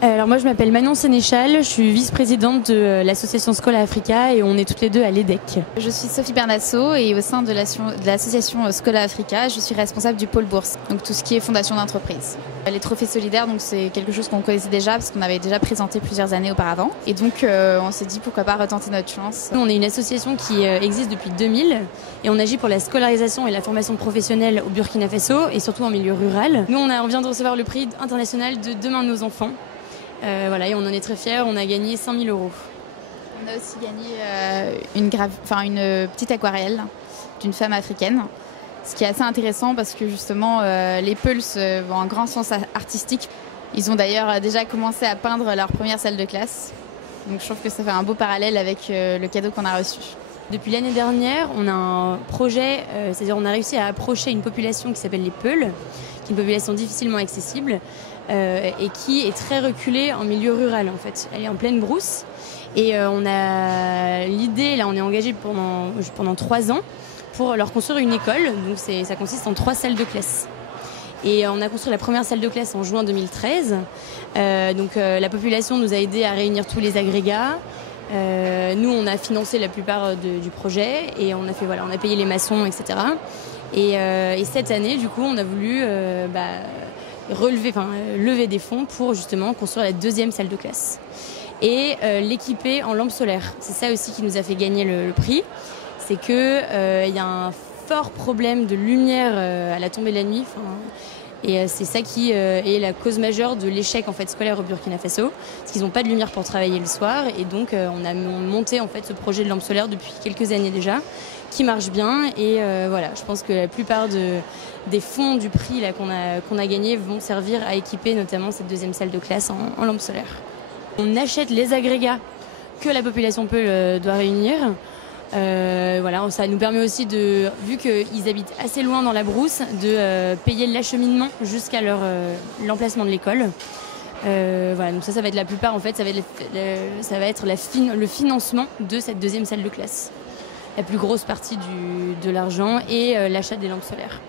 Alors moi je m'appelle Manon Sénéchal, je suis vice-présidente de l'association Scola Africa et on est toutes les deux à l'EDEC. Je suis Sophie Bernasso et au sein de l'association Scola Africa, je suis responsable du pôle bourse, donc tout ce qui est fondation d'entreprise. Les trophées solidaires, donc c'est quelque chose qu'on connaissait déjà parce qu'on avait déjà présenté plusieurs années auparavant. Et donc on s'est dit pourquoi pas retenter notre chance. Nous, on est une association qui existe depuis 2000 et on agit pour la scolarisation et la formation professionnelle au Burkina Faso et surtout en milieu rural. Nous on vient de recevoir le prix international de Demain nos enfants. Voilà, et on en est très fiers, on a gagné 5 000 €. On a aussi gagné une petite aquarelle d'une femme africaine, ce qui est assez intéressant parce que justement les Pulse ont un grand sens artistique. Ils ont d'ailleurs déjà commencé à peindre leur première salle de classe, donc je trouve que ça fait un beau parallèle avec le cadeau qu'on a reçu. Depuis l'année dernière, on a un projet, c'est-à-dire on a réussi à approcher une population qui s'appelle les Peuls, qui est une population difficilement accessible et qui est très reculée en milieu rural en fait. Elle est en pleine brousse et on a l'idée, là on est engagé pendant 3 ans pour leur construire une école, donc ça consiste en 3 salles de classe. Et on a construit la première salle de classe en juin 2013, donc la population nous a aidé à réunir tous les agrégats. Nous, on a financé la plupart du projet et on a payé les maçons, etc. Et cette année, du coup, on a voulu lever des fonds pour justement construire la 2e salle de classe et l'équiper en lampes solaires. C'est ça aussi qui nous a fait gagner le prix. C'est que y a un fort problème de lumière à la tombée de la nuit. Et c'est ça qui est la cause majeure de l'échec en fait, scolaire au Burkina Faso, parce qu'ils n'ont pas de lumière pour travailler le soir. Et donc on a monté en fait, ce projet de lampe solaire depuis quelques années déjà, qui marche bien. Et voilà, je pense que la plupart des fonds du prix qu'on a gagné vont servir à équiper notamment cette 2e salle de classe en lampes solaires. On achète les agrégats que la population Peul doit réunir. Voilà, ça nous permet aussi vu qu'ils habitent assez loin dans la brousse, de payer l'acheminement jusqu'à l'emplacement de l'école. Voilà, donc ça va être la plupart en fait, ça va être le financement de cette 2e salle de classe. La plus grosse partie de l'argent et l'achat des lampes solaires.